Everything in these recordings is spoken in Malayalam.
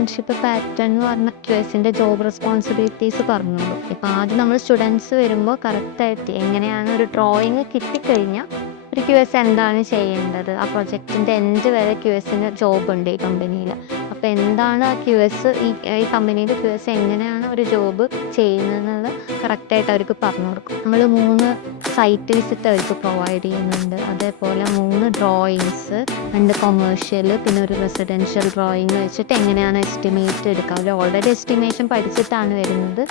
ഇന്റേൺഷിപ്പ് പാറ്റേൺ എന്ന് പറഞ്ഞ ക്യുഎസിൻ്റെ ജോബ് റെസ്പോൺസിബിലിറ്റീസ് പറഞ്ഞോളൂ. ഇപ്പം ആദ്യം നമ്മൾ സ്റ്റുഡൻസ് വരുമ്പോൾ കറക്റ്റായിട്ട് എങ്ങനെയാണ് ഒരു ഡ്രോയിങ് കിട്ടിക്കഴിഞ്ഞാൽ ഒരു ക്യുഎസ് എന്താണ് ചെയ്യേണ്ടത്, ആ പ്രൊജക്റ്റിൻ്റെ എൻഡ് വരെ ക്യുഎസിന് ജോബ് ഉണ്ട് ഈ കമ്പനിയിൽ. അപ്പോൾ എന്താണ് ആ ക്യുഎസ്, ഈ കമ്പനിയുടെ ക്യുഎസ് എങ്ങനെയാണ് ഒരു ജോബ് ചെയ്യുന്നതെന്നുള്ളത് കറക്റ്റായിട്ട് അവർക്ക് പറഞ്ഞു കൊടുക്കും. നമ്മൾ 3 സൈറ്റ് വിസിറ്റ് അവർക്ക് പ്രൊവൈഡ് ചെയ്യുന്നുണ്ട്. അതേപോലെ 3 ഡ്രോയിങ്സ്, 2 കൊമേഴ്ഷ്യൽ, പിന്നെ ഒരു റെസിഡൻഷ്യൽ ഡ്രോയിങ് വെച്ചിട്ട് എങ്ങനെയാണ് എസ്റ്റിമേറ്റ് എടുക്കുക. അവർ ഓൾറെഡി എസ്റ്റിമേഷൻ പഠിച്ചിട്ടാണ് വരുന്നത്,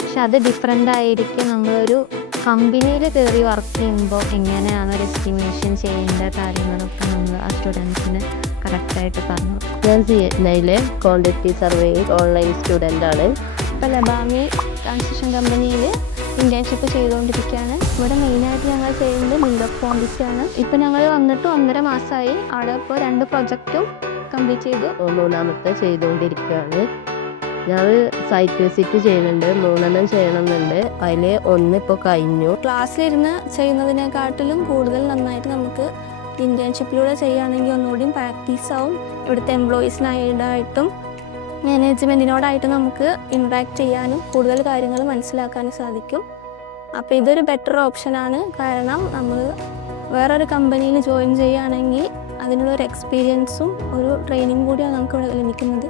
പക്ഷെ അത് ഡിഫറെൻ്റ് ആയിരിക്കും. നമ്മളൊരു കമ്പനിയിൽ കയറി വർക്ക് ചെയ്യുമ്പോൾ എങ്ങനെയാണ് ഒരു എസ്റ്റിമേഷൻ ചെയ്യേണ്ട കാര്യങ്ങളൊക്കെ നമ്മൾ ആ സ്റ്റുഡൻസിന് കറക്റ്റായിട്ട് പറഞ്ഞു. ഞാൻ CNIയിലെ ക്വാണ്ടിറ്റി സർവേയിങ് ഓൺലൈൻ സ്റ്റുഡൻ്റ് ആണ്. ഇപ്പോൾ ലബാമി കൺസ്ട്രക്ഷൻ കമ്പനിയിൽ ഇന്റേൺഷിപ്പ് ചെയ്തുകൊണ്ടിരിക്കുകയാണ്. ഇവിടെ മെയിനായിട്ട് ഞങ്ങൾ ചെയ്യുന്നത് ബിൽഡപ്പ് ക്വാണ്ടിറ്റി ആണ്. ഇപ്പോൾ ഞങ്ങൾ വന്നിട്ട് 1.5 മാസമായി. അവിടെ ഇപ്പോൾ 2 പ്രൊജക്റ്റും കംപ്ലീറ്റ് ചെയ്തു. 3ാമത്തെ ചെയ്തുകൊണ്ടിരിക്കുകയാണ്. ഞാൻ സൈറ്റ് വിസിറ്റ് ചെയ്യുന്നുണ്ട്, 3 ചെയ്യണമെന്നുണ്ട്. അതിൽ 1 ഇപ്പോൾ കഴിഞ്ഞു. ക്ലാസ്സിലിരുന്ന് ചെയ്യുന്നതിനെക്കാട്ടിലും കൂടുതൽ നന്നായിട്ട് നമുക്ക് ഇന്റേൺഷിപ്പിലൂടെ ചെയ്യുകയാണെങ്കിൽ ഒന്നുകൂടി പ്രാക്ടീസ് ആവും. ഇവിടുത്തെ എംപ്ലോയീസിനായിട്ടും മാനേജ്മെൻറ്റിനോടായിട്ടും നമുക്ക് ഇൻട്രാക്ട് ചെയ്യാനും കൂടുതൽ കാര്യങ്ങൾ മനസ്സിലാക്കാനും സാധിക്കും. അപ്പോൾ ഇതൊരു ബെറ്റർ ഓപ്ഷനാണ്. കാരണം നമ്മൾ വേറൊരു കമ്പനിയിൽ ജോയിൻ ചെയ്യുകയാണെങ്കിൽ അതിനുള്ളൊരു എക്സ്പീരിയൻസും ഒരു ട്രെയിനിങ് കൂടിയാണ് നമുക്ക് ഇവിടെ ലഭിക്കുന്നത്.